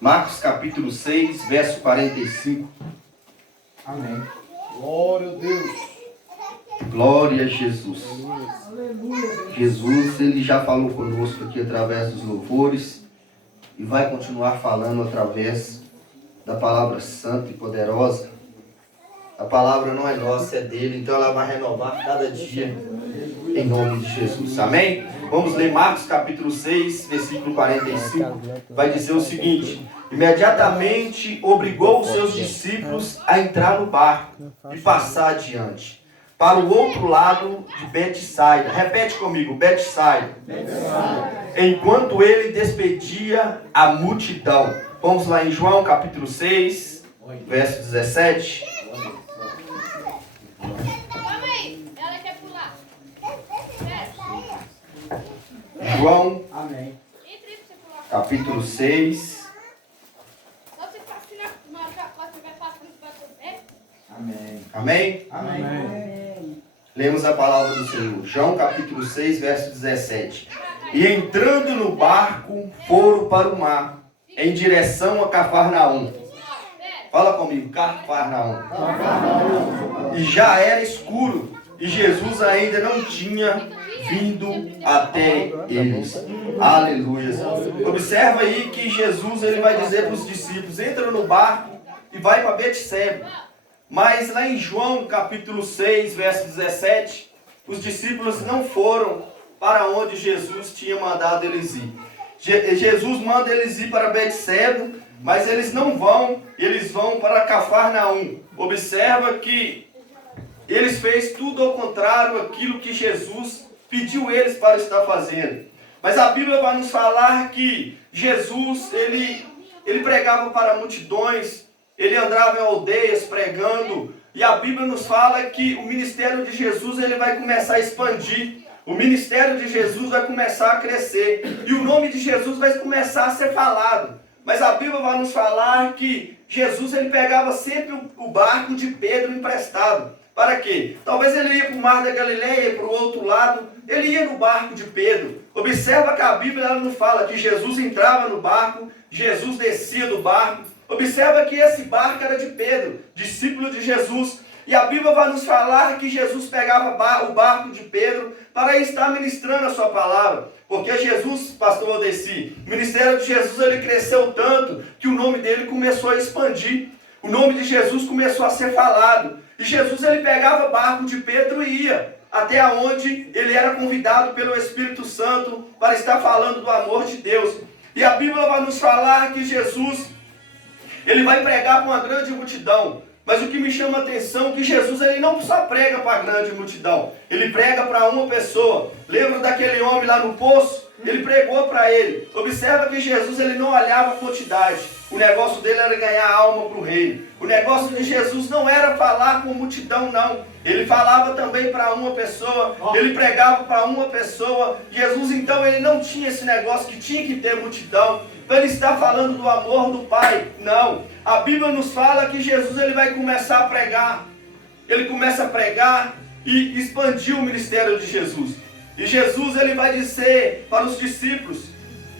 Marcos capítulo 6, verso 45. Amém. Glória a Deus. Glória a Jesus. Aleluia. Jesus, ele já falou conosco aqui através dos louvores e vai continuar falando através da palavra santa e poderosa. A palavra não é nossa, é dele, então ela vai renovar cada dia em nome de Jesus. Amém? Vamos ler Marcos capítulo 6, versículo 45. Vai dizer o seguinte: imediatamente obrigou os seus discípulos a entrar no barco e passar adiante, para o outro lado de Betsaida. Repete comigo, Betsaida. Enquanto ele despedia a multidão. Vamos lá em João capítulo 6, verso 17. João, Amém. capítulo 6. Amém. Amém? Amém. Lemos a palavra do Senhor. João, capítulo 6, verso 17. E entrando no barco, foram para o mar, em direção a Cafarnaum. Fala comigo, Cafarnaum. E já era escuro, e Jesus ainda não tinha vindo até eles. Aleluia. Observa aí que Jesus ele vai dizer para os discípulos: entra no barco e vai para Betseba. Mas lá em João capítulo 6, verso 17, os discípulos não foram para onde Jesus tinha mandado eles ir. Jesus manda eles ir para Betseba, mas eles não vão, eles vão para Cafarnaum. Observa que eles fez tudo ao contrário daquilo que Jesus pediu eles para estar fazendo. Mas a Bíblia vai nos falar que Jesus, ele pregava para multidões, ele andava em aldeias pregando, e a Bíblia nos fala que o ministério de Jesus ele vai começar a expandir, o ministério de Jesus vai começar a crescer, e o nome de Jesus vai começar a ser falado. Mas a Bíblia vai nos falar que Jesus ele pegava sempre o barco de Pedro emprestado. Para quê? Talvez ele ia para o mar da Galileia, para o outro lado, ele ia no barco de Pedro. Observa que a Bíblia ela não fala que Jesus entrava no barco, Jesus descia do barco. Observa que esse barco era de Pedro, discípulo de Jesus. E a Bíblia vai nos falar que Jesus pegava o barco de Pedro para estar ministrando a sua palavra. Porque Jesus, pastor Odeci, o ministério de Jesus ele cresceu tanto que o nome dele começou a expandir. O nome de Jesus começou a ser falado. E Jesus ele pegava o barco de Pedro e ia até onde ele era convidado pelo Espírito Santo para estar falando do amor de Deus. E a Bíblia vai nos falar que Jesus ele vai pregar para uma grande multidão. Mas o que me chama a atenção é que Jesus ele não só prega para a grande multidão, ele prega para uma pessoa. Lembra daquele homem lá no poço? Ele pregou para ele. Observa que Jesus ele não olhava a quantidade. O negócio dele era ganhar alma para o reino. O negócio de Jesus não era falar com multidão, não. Ele falava também para uma pessoa. Ele pregava para uma pessoa. Jesus então ele não tinha esse negócio que tinha que ter multidão. Ele está falando do amor do Pai. Não. A Bíblia nos fala que Jesus ele vai começar a pregar. Ele começa a pregar e expandir o ministério de Jesus. E Jesus ele vai dizer para os discípulos,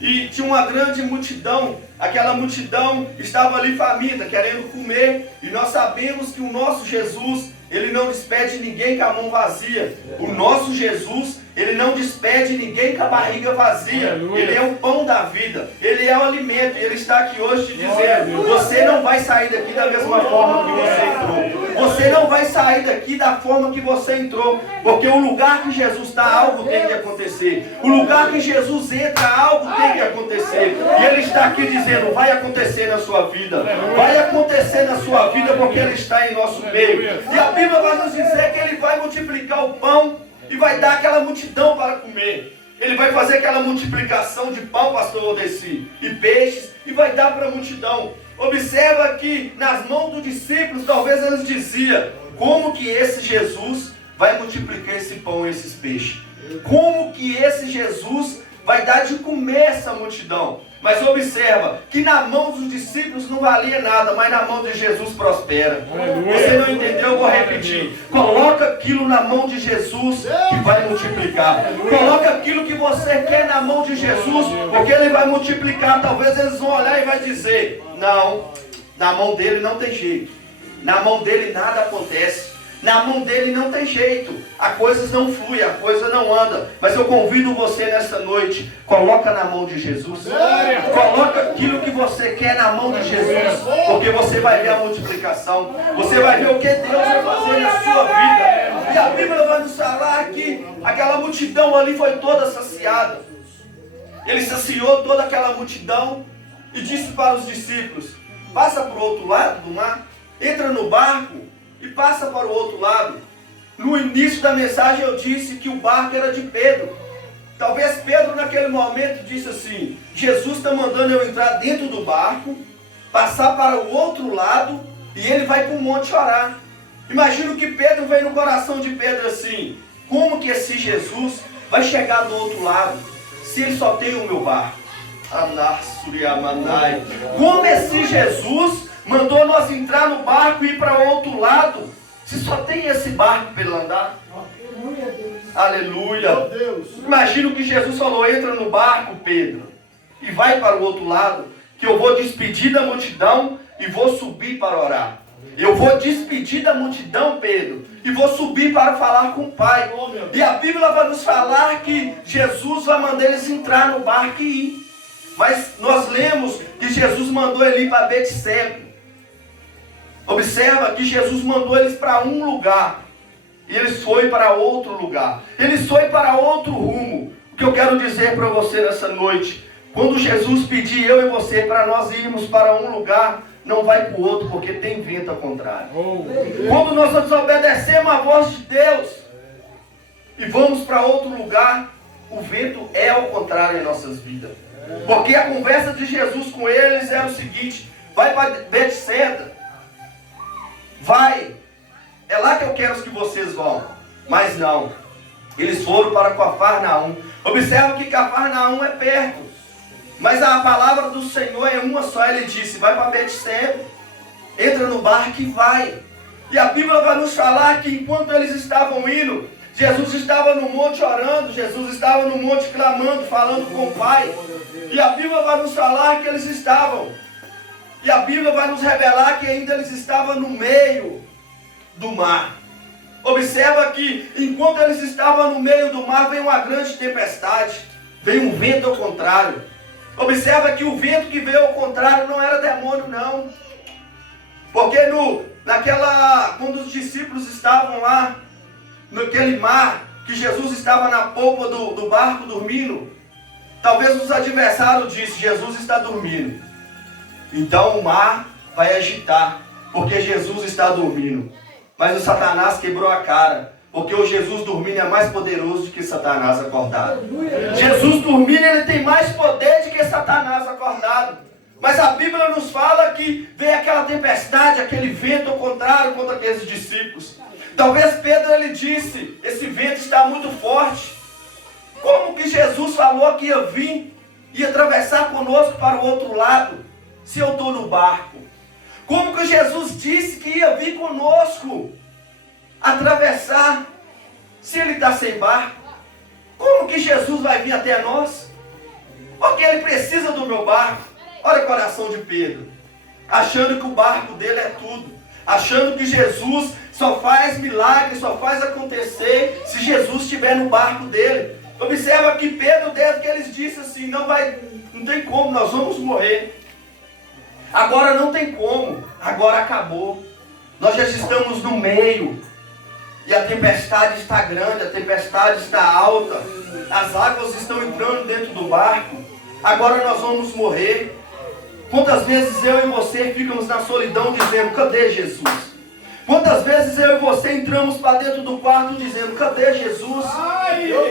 e tinha uma grande multidão, aquela multidão estava ali faminta, querendo comer, e nós sabemos que o nosso Jesus, ele não despede ninguém com a mão vazia. O nosso Jesus, ele não despede ninguém com a barriga vazia. Ele é o pão da vida, ele é o alimento, e ele está aqui hoje te dizendo, você não vai sair daqui da mesma forma que você entrou. Você não vai sair daqui da forma que você entrou, porque o lugar que Jesus está, algo tem que acontecer. O lugar que Jesus entra, algo tem que acontecer. E ele está aqui dizendo, vai acontecer na sua vida. Vai acontecer na sua vida, porque ele está em nosso meio. E a Bíblia vai nos dizer que ele vai multiplicar o pão e vai dar aquela multidão para comer. Ele vai fazer aquela multiplicação de pão, pastor Odeci, e peixes, e vai dar para a multidão. Observa que nas mãos dos discípulos, talvez eles diziam, como que esse Jesus vai multiplicar esse pão e esses peixes? Como que esse Jesus vai dar de comer essa multidão? Mas observa que na mão dos discípulos não valia nada, mas na mão de Jesus prospera. Você não entendeu? Eu vou repetir. Coloca aquilo na mão de Jesus que vai multiplicar. Coloca aquilo que você quer na mão de Jesus, porque ele vai multiplicar. Talvez eles vão olhar e vai dizer, não, na mão dele não tem jeito. Na mão dele nada acontece. Na mão dele não tem jeito. A coisa não flui, a coisa não anda. Mas eu convido você nessa noite, coloca na mão de Jesus. Coloca aquilo que você quer na mão de Jesus. Porque você vai ver a multiplicação. Você vai ver o que Deus vai fazer na sua vida. E a Bíblia vai nos falar que aquela multidão ali foi toda saciada. Ele saciou toda aquela multidão e disse para os discípulos, passa para o outro lado do mar, entra no barco e passa para o outro lado. No início da mensagem eu disse que o barco era de Pedro. Talvez Pedro naquele momento disse assim, Jesus está mandando eu entrar dentro do barco, passar para o outro lado e ele vai para o monte orar. Imagino que Pedro veio no coração de Pedro assim, como que esse Jesus vai chegar do outro lado se ele só tem o meu barco? Como esse Jesus mandou nós entrar no barco e ir para o outro lado, se só tem esse barco para ele andar? Aleluia. Imagino que Jesus falou, entra no barco, Pedro, e vai para o outro lado, que eu vou despedir da multidão e vou subir para orar. Eu vou despedir da multidão, Pedro, e vou subir para falar com o Pai. E a Bíblia vai nos falar que Jesus vai mandar eles entrar no barco e ir. Mas nós lemos que Jesus mandou ele ir para Betseba. Observa que Jesus mandou eles para um lugar. E eles foram para outro lugar. Eles foram para outro rumo. O que eu quero dizer para você nessa noite, quando Jesus pedir eu e você para nós irmos para um lugar, não vai para o outro, porque tem vento ao contrário. Quando nós desobedecemos a voz de Deus e vamos para outro lugar, o vento é ao contrário em nossas vidas. Porque a conversa de Jesus com eles é o seguinte, vai para Betseba, vai, é lá que eu quero que vocês vão. Mas não, eles foram para Cafarnaum. Observa que Cafarnaum é perto, mas a palavra do Senhor é uma só. Ele disse, vai para Betseba, entra no barco e vai. E a Bíblia vai nos falar que enquanto eles estavam indo, Jesus estava no monte orando, Jesus estava no monte clamando, falando com o Pai. E a Bíblia vai nos falar que eles estavam, e a Bíblia vai nos revelar que ainda eles estavam no meio do mar. Observa que enquanto eles estavam no meio do mar, veio uma grande tempestade, veio um vento ao contrário. Observa que o vento que veio ao contrário não era demônio não. Porque quando os discípulos estavam lá, naquele mar, que Jesus estava na polpa do barco dormindo, talvez os adversários dissem, Jesus está dormindo. Então o mar vai agitar, porque Jesus está dormindo. Mas o Satanás quebrou a cara, porque o Jesus dormindo é mais poderoso do que Satanás acordado. Jesus dormindo, ele tem mais poder do que Satanás acordado. Mas a Bíblia nos fala que veio aquela tempestade, aquele vento ao contrário contra aqueles discípulos. Talvez Pedro ele disse, esse vento está muito forte. Como que Jesus falou que ia vir e atravessar conosco para o outro lado, se eu estou no barco? Como que Jesus disse que ia vir conosco, atravessar, se ele está sem barco? Como que Jesus vai vir até nós? Porque ele precisa do meu barco. Olha o coração de Pedro, achando que o barco dele é tudo, achando que Jesus só faz milagre, só faz acontecer se Jesus estiver no barco dele. Observa que Pedro, desde que eles disse assim, não tem como, nós vamos morrer. Agora não tem como, agora acabou. Nós já estamos no meio, e a tempestade está grande, a tempestade está alta, as águas estão entrando dentro do barco, agora nós vamos morrer. Quantas vezes eu e você ficamos na solidão dizendo, cadê Jesus? Quantas vezes eu e você entramos para dentro do quarto dizendo, cadê Jesus?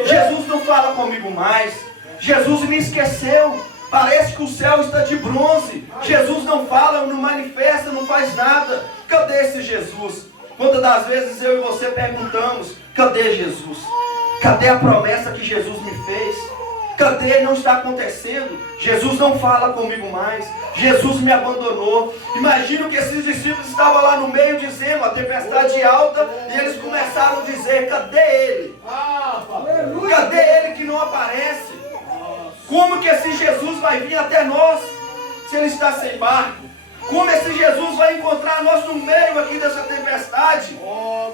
Jesus não fala comigo mais, Jesus me esqueceu, parece que o céu está de bronze, Jesus não fala, não manifesta, não faz nada, cadê esse Jesus? Quantas das vezes eu e você perguntamos, cadê Jesus? Cadê a promessa que Jesus me fez? Cadê? Não está acontecendo. Jesus não fala comigo mais. Jesus me abandonou. Imagino que esses discípulos estavam lá no meio dizendo, a tempestade alta, e eles começaram a dizer, cadê ele? Cadê ele que não aparece? Como que esse Jesus vai vir até nós, se ele está sem barco? Como esse Jesus vai encontrar nós no meio aqui dessa tempestade?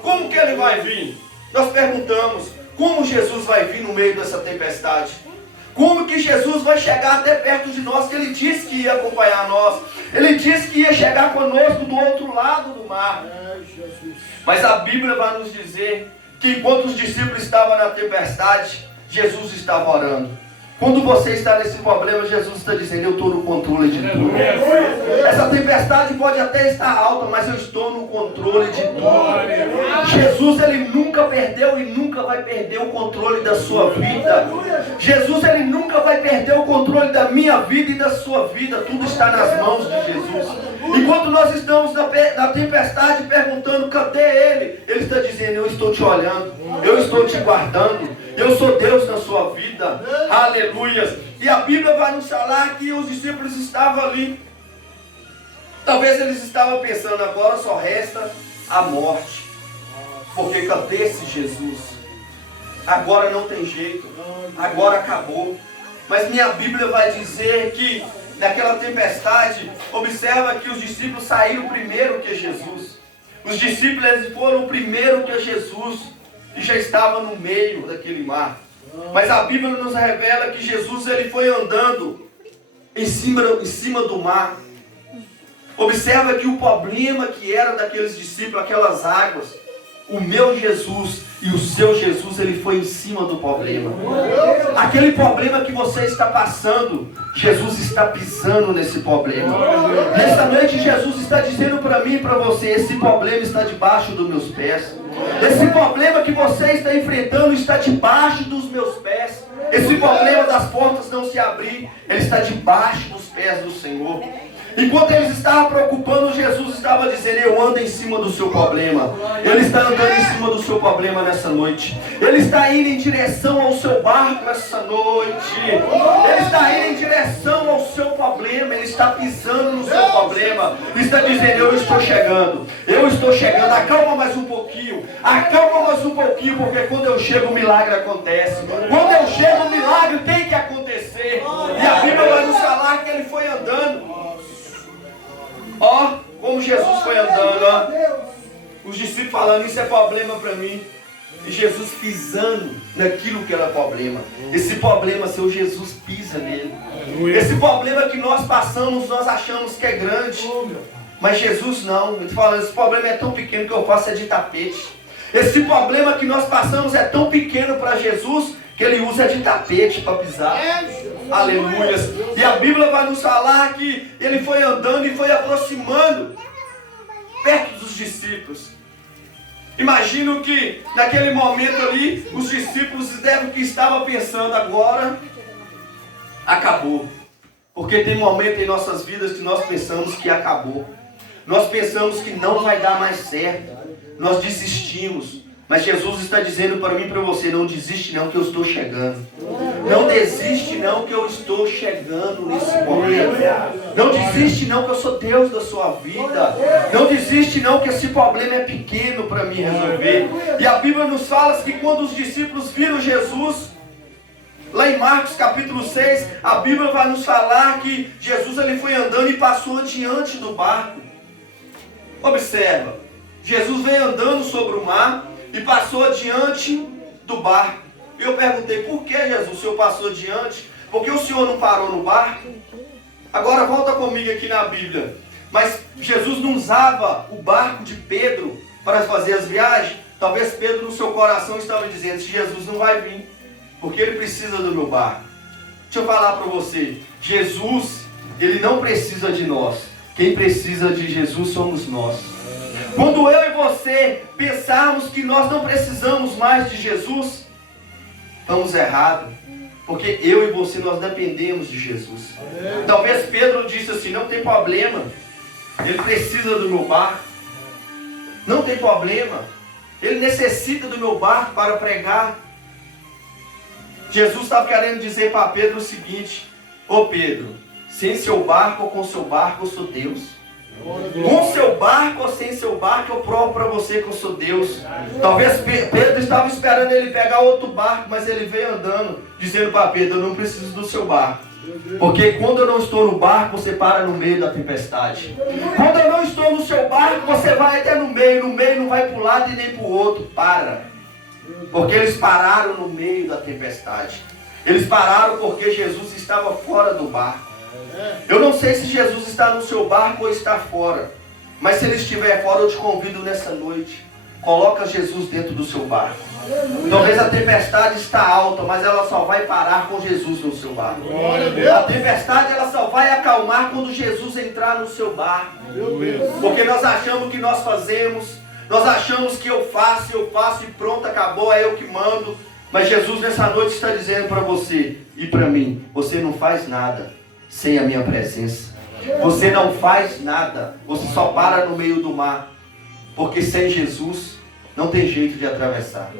Como que ele vai vir? Nós perguntamos, como Jesus vai vir no meio dessa tempestade? Como que Jesus vai chegar até perto de nós? Que ele disse que ia acompanhar nós. Ele disse que ia chegar conosco do outro lado do mar. Mas a Bíblia vai nos dizer que enquanto os discípulos estavam na tempestade, Jesus estava orando. Quando você está nesse problema, Jesus está dizendo, eu estou no controle de tudo. Essa tempestade pode até estar alta, mas eu estou no controle de tudo. Jesus, ele nunca perdeu e nunca vai perder o controle da sua vida. Jesus, ele nunca vai perder o controle da minha vida e da sua vida. Tudo está nas mãos de Jesus. Enquanto nós estamos na tempestade perguntando, cadê ele? Ele está dizendo, eu estou te olhando, eu estou te guardando. Eu sou Deus na sua vida. Aleluias. E a Bíblia vai nos falar que os discípulos estavam ali. Talvez eles estavam pensando, agora só resta a morte. Porque cadê esse Jesus? Agora não tem jeito. Agora acabou. Mas minha Bíblia vai dizer que naquela tempestade, observa que os discípulos saíram primeiro que Jesus. Os discípulos eles foram primeiro que Jesus. E já estava no meio daquele mar. Mas a Bíblia nos revela que Jesus ele foi andando em cima do mar. Observa que o problema que era daqueles discípulos, aquelas águas, o meu Jesus e o seu Jesus, ele foi em cima do problema. Aquele problema que você está passando, Jesus está pisando nesse problema. Nesta noite, Jesus está dizendo para mim e para você, esse problema está debaixo dos meus pés. Esse problema que você está enfrentando está debaixo dos meus pés. Esse problema das portas não se abrir, ele está debaixo dos pés do Senhor. Enquanto eles estavam preocupando, Jesus estava dizendo, eu ando em cima do seu problema. Ele está andando em cima do seu problema nessa noite. Ele está indo em direção ao seu barco nessa noite. Ele está indo em direção ao seu problema. Ele está pisando no seu problema. Ele está dizendo, eu estou chegando. Eu estou chegando. Acalma mais um pouquinho. Acalma mais um pouquinho, porque quando eu chego o milagre acontece. Quando eu chego o milagre tem que acontecer. E a Bíblia vai nos falar que ele foi andando. Ó, como Jesus foi andando, ó. Os discípulos falando, isso é problema para mim. E Jesus pisando naquilo que era problema. Esse problema, seu Jesus pisa nele. Esse problema que nós passamos, nós achamos que é grande. Mas Jesus não. Ele fala, esse problema é tão pequeno que eu faço é de tapete. Esse problema que nós passamos é tão pequeno para Jesus que ele usa de tapete para pisar. Aleluia. E a Bíblia vai nos falar que ele foi andando e foi aproximando perto dos discípulos. Imagino que naquele momento ali os discípulos devem que estavam pensando, agora acabou. Porque tem momento em nossas vidas que nós pensamos que acabou. Nós pensamos que não vai dar mais certo. Nós desistimos. Mas Jesus está dizendo para mim e para você, não desiste não que eu estou chegando. Não desiste não que eu estou chegando nesse momento. Não desiste não que eu sou Deus da sua vida. Não desiste não que esse problema é pequeno para mim resolver. E a Bíblia nos fala que quando os discípulos viram Jesus, lá em Marcos capítulo 6, a Bíblia vai nos falar que Jesus ele foi andando e passou adiante do barco. Observa, Jesus veio andando sobre o mar e passou adiante do barco. E eu perguntei, por que Jesus, o Senhor passou adiante? Por que o Senhor não parou no barco? Agora volta comigo aqui na Bíblia. Mas Jesus não usava o barco de Pedro para fazer as viagens? Talvez Pedro no seu coração estava dizendo, Jesus não vai vir, porque ele precisa do meu barco. Deixa eu falar para você, Jesus, ele não precisa de nós. Quem precisa de Jesus somos nós. Quando eu e você pensarmos que nós não precisamos mais de Jesus, estamos errados. Porque eu e você, nós dependemos de Jesus. Talvez Pedro disse assim, não tem problema. Ele precisa do meu barco. Não tem problema. Ele necessita do meu barco para pregar. Jesus estava querendo dizer para Pedro o seguinte, ô Pedro, sem seu barco ou com seu barco eu sou Deus. Com seu barco ou sem seu barco, eu provo para você que eu sou Deus. Talvez Pedro estava esperando ele pegar outro barco, mas ele veio andando, dizendo para Pedro, eu não preciso do seu barco. Porque quando eu não estou no barco, você para no meio da tempestade. Quando eu não estou no seu barco, você vai até no meio não vai para um lado e nem para o outro. Para. Porque eles pararam no meio da tempestade. Eles pararam porque Jesus estava fora do barco. Eu não sei se Jesus está no seu barco ou está fora. Mas se ele estiver fora, eu te convido nessa noite. Coloca Jesus dentro do seu barco. Talvez a tempestade está alta, mas ela só vai parar com Jesus no seu barco. A tempestade ela só vai acalmar quando Jesus entrar no seu barco. Porque nós achamos que nós fazemos, nós achamos que eu faço e pronto, acabou, é eu que mando. Mas Jesus nessa noite está dizendo para você e para mim, você não faz nada sem a minha presença. Você não faz nada, você só para no meio do mar. Porque sem Jesus não tem jeito de atravessar.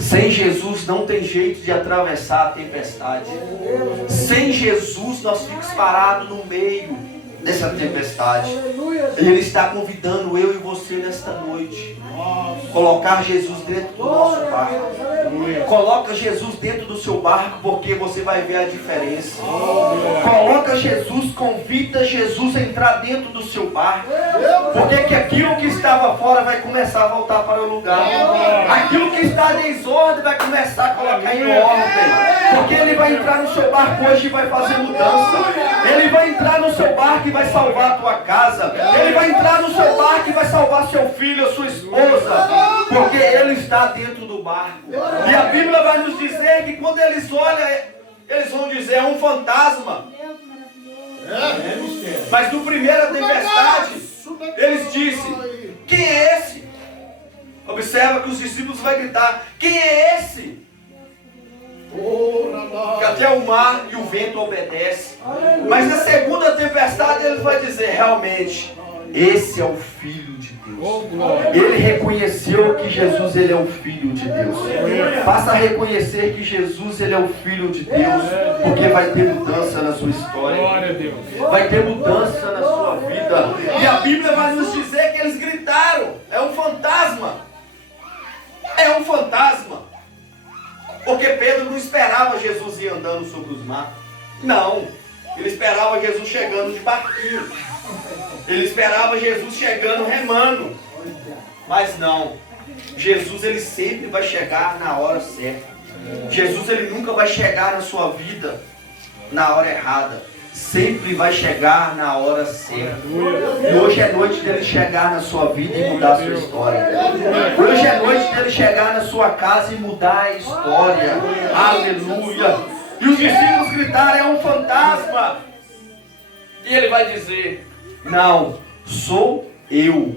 Sem Jesus não tem jeito de atravessar a tempestade. Sem Jesus nós ficamos parados no meio dessa tempestade. E Ele está convidando eu e você nesta noite. Colocar Jesus dentro do nosso barco. Coloca Jesus dentro do seu barco, porque você vai ver a diferença. Coloca Jesus, convida Jesus a entrar dentro do seu barco. Porque que aquilo que estava fora vai começar a voltar para o lugar. Aquilo que está em desordem vai começar a colocar em ordem. Porque Ele vai entrar no seu barco hoje e vai fazer mudança. Ele vai entrar no seu barco e vai salvar a tua casa. Ele vai entrar no seu barco e vai salvar seu filho, a sua esposa. Porque Ele está dentro do barco. E a Bíblia vai nos dizer que quando eles olham, eles vão dizer, é um fantasma. Mas no primeira tempestade, eles disseram, quem é esse? Observa que os discípulos vão gritar, quem é esse? Que até o mar e o vento obedecem. Mas na segunda tempestade eles vão dizer, realmente, esse é o Filho de Deus. Ele reconheceu que Jesus ele é o Filho de Deus. Faça reconhecer que Jesus ele é o Filho de Deus, porque vai ter mudança na sua história. Vai ter mudança na sua vida. E a Bíblia vai nos dizer que eles gritaram, é um fantasma. É um fantasma. Porque Pedro não esperava Jesus ir andando sobre os mares. Não. Ele esperava Jesus chegando de barquinho. Ele esperava Jesus chegando remando. Mas não. Jesus ele sempre vai chegar na hora certa. Jesus ele nunca vai chegar na sua vida na hora errada. Sempre vai chegar na hora certa. E hoje é noite dele chegar na sua vida e mudar a sua história. Hoje é noite dele chegar na sua casa e mudar a história. Aleluia. E os discípulos gritaram, é um fantasma. E ele vai dizer, não, sou eu.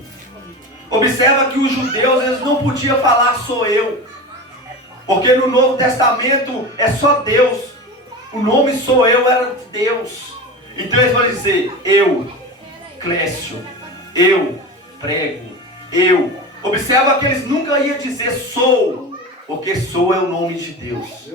Observa que os judeus eles não podiam falar sou eu. Porque no Novo Testamento é só Deus. O nome sou eu era Deus. Então eles vão dizer, eu, Clécio, eu, prego, eu. Observa que eles nunca iam dizer sou, porque sou é o nome de Deus.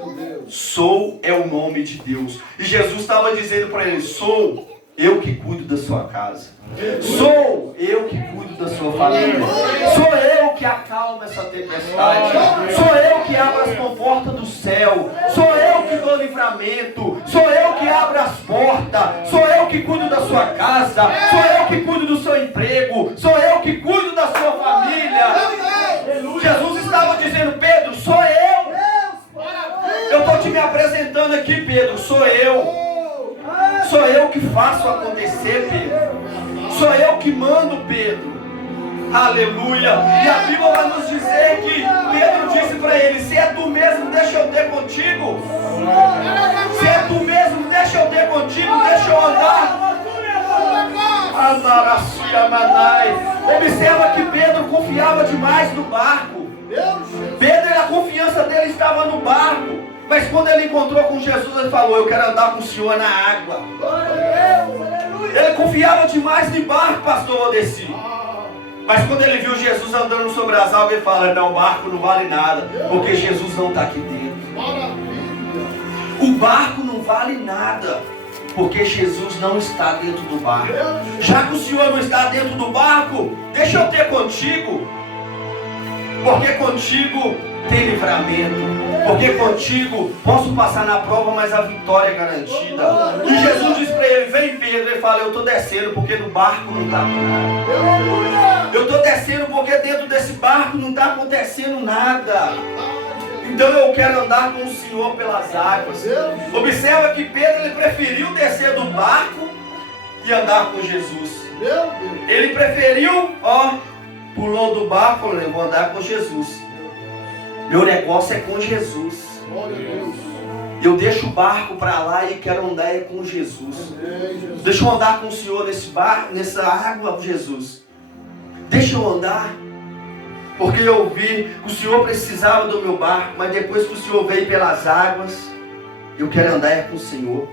Sou é o nome de Deus. E Jesus estava dizendo para eles, sou eu que cuido da sua casa. Sou eu que cuido da sua família. Sou eu que acalmo essa tempestade. Sou eu que abro as comportas do céu. Sou eu que dou livramento. Sou eu que abro as portas. Sou eu que cuido da sua casa. Sou eu que cuido do seu emprego. Sou eu que cuido da sua família. Jesus estava dizendo, Pedro, sou eu. Eu estou te me apresentando aqui, Pedro, sou eu. Sou eu que faço acontecer, Pedro. Sou eu que mando, Pedro. Aleluia. E a Bíblia vai nos dizer que Pedro disse para ele, se é tu mesmo, deixa eu ter contigo. Se é tu mesmo, deixa eu ter contigo, deixa eu andar. Observa que Pedro confiava demais no barco. Pedro, a confiança dele estava no barco. Mas quando ele encontrou com Jesus, ele falou, eu quero andar com o Senhor na água. Ele confiava demais no barco, pastor Odeci. Mas quando ele viu Jesus andando sobre as águas, ele fala, não, o barco não vale nada, porque Jesus não está aqui dentro. O barco não vale nada, porque Jesus não está dentro do barco. Já que o Senhor não está dentro do barco, deixa eu ter contigo, porque contigo tem livramento. Porque contigo posso passar na prova, mas a vitória é garantida. E Jesus diz para ele, vem Pedro, ele fala, eu estou descendo porque no barco não está nada. Eu estou descendo porque dentro desse barco não está acontecendo nada. Então eu quero andar com o Senhor pelas águas. Observa que Pedro ele preferiu descer do barco e andar com Jesus. Ele preferiu, pulou do barco, falou, eu vou andar com Jesus. Meu negócio é com Jesus. Eu deixo o barco para lá e quero andar com Jesus. Deixa eu andar com o Senhor nesse barco, nessa água, Jesus. Deixa eu andar. Porque eu vi que o Senhor precisava do meu barco, mas depois que o Senhor veio pelas águas, eu quero andar com o Senhor.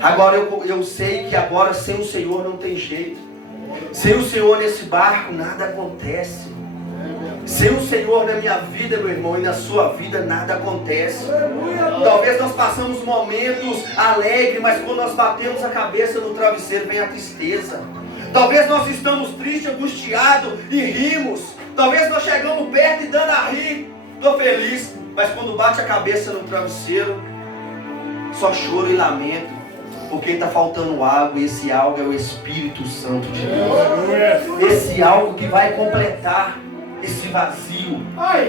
Agora eu sei que agora sem o Senhor não tem jeito. Sem o Senhor nesse barco nada acontece. Sem o Senhor na minha vida, meu irmão, e na sua vida nada acontece. Talvez nós passamos momentos alegres, mas quando nós batemos a cabeça no travesseiro vem a tristeza. Talvez nós estamos tristes, angustiados e rimos. Talvez nós chegamos perto e dando a rir, estou feliz, mas quando bate a cabeça no travesseiro, só choro e lamento. Porque está faltando algo, e esse algo é o Espírito Santo de Deus. Esse algo que vai completar esse vazio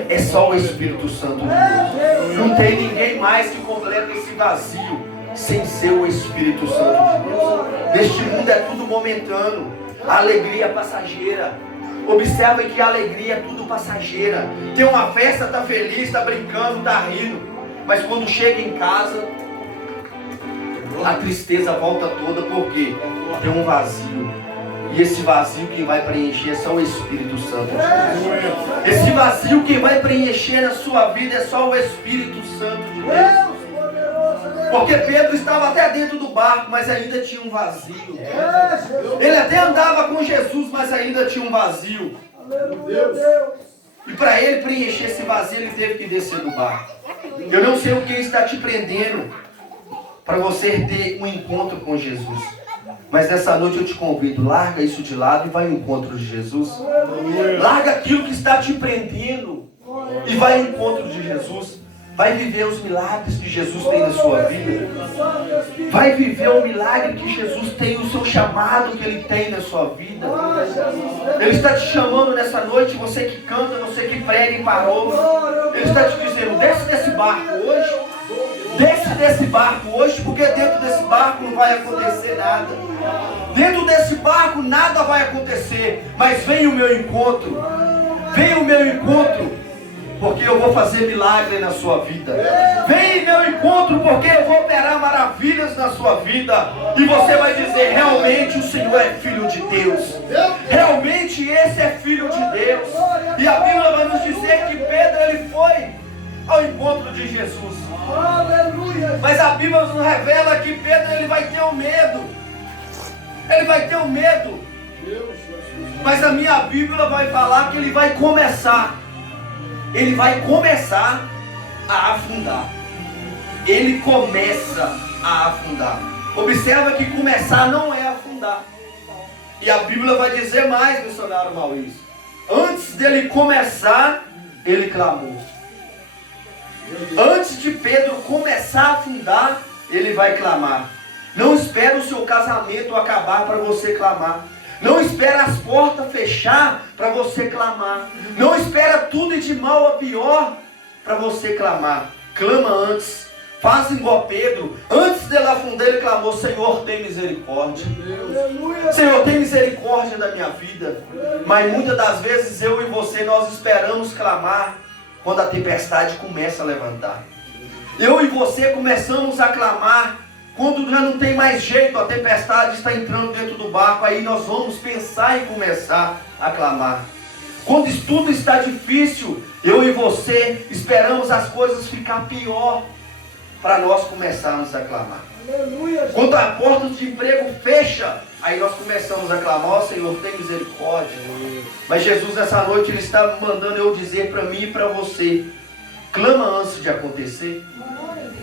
é só o Espírito Santo de Deus. Não tem ninguém mais que completa esse vazio sem ser o Espírito Santo de Deus. Neste mundo é tudo momentâneo, a alegria é passageira. Observe que a alegria é tudo passageira. Tem uma festa, está feliz, está brincando, está rindo, mas quando chega em casa, a tristeza volta toda, porque tem um vazio. E esse vazio quem vai preencher é só o Espírito Santo de Deus. Esse vazio quem vai preencher na sua vida é só o Espírito Santo de Deus. Porque Pedro estava até dentro do barco, mas ainda tinha um vazio. Ele até andava com Jesus, mas ainda tinha um vazio. E para ele preencher esse vazio, ele teve que descer do barco. Eu não sei o que está te prendendo para você ter um encontro com Jesus. Mas nessa noite eu te convido, larga isso de lado e vai ao encontro de Jesus. Larga aquilo que está te prendendo e vai ao encontro de Jesus. Vai viver os milagres que Jesus tem na sua vida. Vai viver o milagre que Jesus tem, o seu chamado que Ele tem na sua vida. Ele está te chamando nessa noite, você que canta, você que prega e parou. Ele está te dizendo, desce desse barco hoje. Desce desse barco hoje, porque dentro desse barco não vai acontecer nada. Dentro desse barco nada vai acontecer, mas vem o meu encontro. Vem o meu encontro, porque eu vou fazer milagre na sua vida. Vem meu encontro, porque eu vou operar maravilhas na sua vida. E você vai dizer, realmente o Senhor é Filho de Deus. Realmente esse é Filho de Deus. E a Bíblia vai nos dizer que Pedro ele foi ao encontro de Jesus. Mas a Bíblia nos revela que Pedro ele vai ter o medo. Ele vai ter o medo. Mas a minha Bíblia vai falar que ele vai começar. Ele vai começar a afundar. Ele começa a afundar. Observa que começar não é afundar. E a Bíblia vai dizer mais, missionário Maurício. Antes dele começar, ele clamou. Antes de Pedro começar a afundar, ele vai clamar. Não espera o seu casamento acabar para você clamar. Não espera as portas fechar para você clamar. Não espera tudo ir de mal a pior para você clamar. Clama antes. Faça igual Pedro. Antes dele afundar, ele clamou, Senhor, tem misericórdia. Senhor, tem misericórdia da minha vida. Mas muitas das vezes eu e você, nós esperamos clamar quando a tempestade começa a levantar. Eu e você começamos a clamar quando já não tem mais jeito, a tempestade está entrando dentro do barco, aí nós vamos pensar em começar a clamar. Quando tudo está difícil, eu e você esperamos as coisas ficar pior para nós começarmos a clamar. Aleluia. Quando a porta de emprego fecha, aí nós começamos a clamar, ó Senhor, tem misericórdia. Mas Jesus nessa noite Ele está mandando eu dizer para mim e para você, clama antes de acontecer.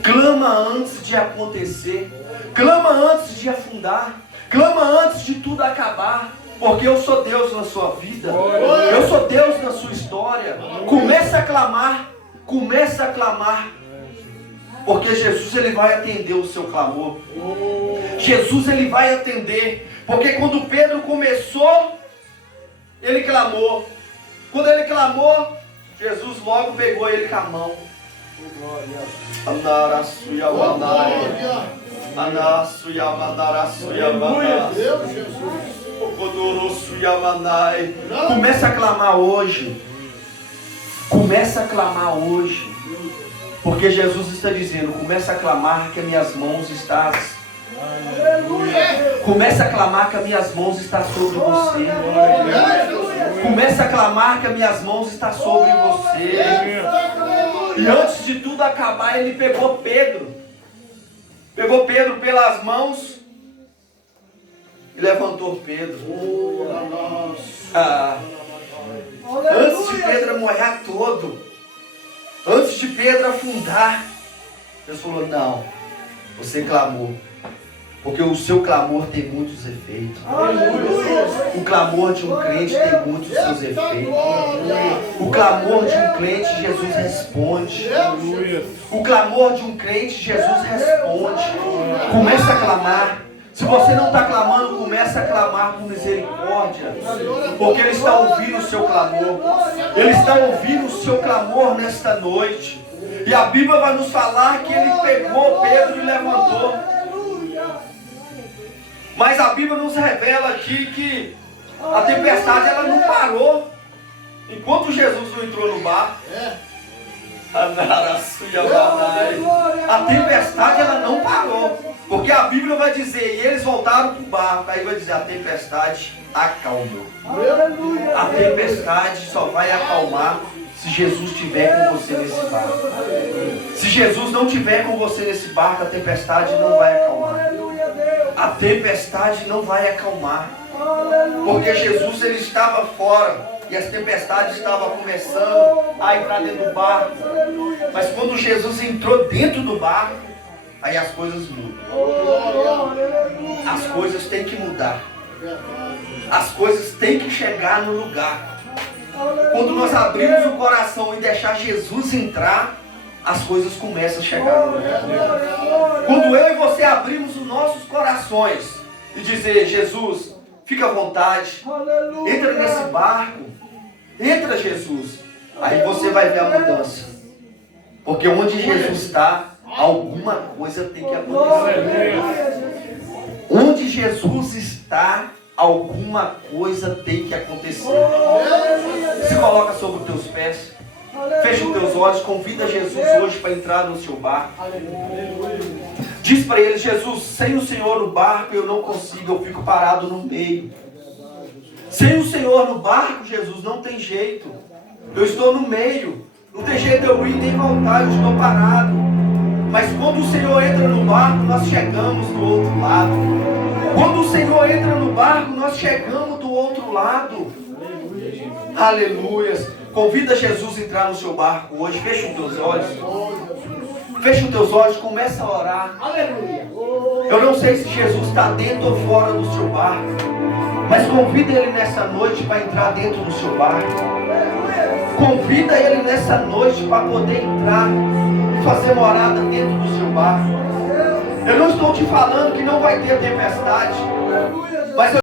Clama antes de acontecer. Clama antes de afundar. Clama antes de tudo acabar. Porque eu sou Deus na sua vida. Eu sou Deus na sua história. Começa a clamar Começa a clamar. Porque Jesus ele vai atender o seu clamor. Jesus ele vai atender. Porque quando Pedro começou, ele clamou. Quando ele clamou, Jesus logo pegou ele com a mão. Começa a clamar hoje. Começa a clamar hoje. Porque Jesus está dizendo, começa a clamar que as minhas mãos estão. Começa a clamar que as minhas mãos estão sobre você. Começa a clamar que as minhas mãos estão sobre você. E antes de tudo acabar, ele pegou Pedro. Pegou Pedro pelas mãos e levantou Pedro. Antes de Pedro molhar todo, antes de Pedro afundar, Deus falou, não, você clamou. Porque o seu clamor tem muitos efeitos. O clamor de um crente tem muitos seus efeitos. O clamor de um crente, Jesus responde. O clamor de um crente, Jesus responde. Começa a clamar. Se você não está clamando, começa a clamar com misericórdia. Porque Ele está ouvindo o seu clamor. Ele está ouvindo o seu clamor nesta noite. E a Bíblia vai nos falar que Ele pegou Pedro e levantou. Mas a Bíblia nos revela aqui que a tempestade ela não parou. Enquanto Jesus não entrou no barco, a tempestade ela não parou. Porque a Bíblia vai dizer, e eles voltaram para o barco, aí vai dizer, a tempestade acalmou. A tempestade só vai acalmar se Jesus estiver com você nesse barco. Se Jesus não estiver com você nesse barco, a tempestade não vai acalmar. A tempestade não vai acalmar. Porque Jesus ele estava fora e as tempestades estavam começando a entrar dentro do barco. Mas quando Jesus entrou dentro do barco, aí as coisas mudam. As coisas têm que mudar. As coisas têm que chegar no lugar. Quando nós abrimos o coração e deixar Jesus entrar, as coisas começam a chegar no lugar. Quando eu e você abrimos os nossos corações e dizer, Jesus, fica à vontade, entra nesse barco, entra Jesus, aí você vai ver a mudança. Porque onde Jesus está, alguma coisa tem que acontecer. Onde Jesus está, alguma coisa tem que acontecer. Se coloca sobre os teus pés. Fecha os teus olhos, convida Jesus hoje para entrar no seu barco. Diz para ele, Jesus, sem o Senhor no barco eu não consigo, eu fico parado no meio. Sem o Senhor no barco, Jesus, não tem jeito. Eu estou no meio, não tem jeito de eu ir nem voltar, eu estou parado. Mas quando o Senhor entra no barco, nós chegamos do outro lado. Quando o Senhor entra no barco, nós chegamos do outro lado. Aleluias. Convida Jesus a entrar no seu barco hoje. Fecha os teus olhos. Fecha os teus olhos, começa a orar. Aleluia. Eu não sei se Jesus está dentro ou fora do seu barco, mas convida Ele nessa noite para entrar dentro do seu barco. Convida Ele nessa noite para poder entrar e fazer morada dentro do seu barco. Eu não estou te falando que não vai ter tempestade.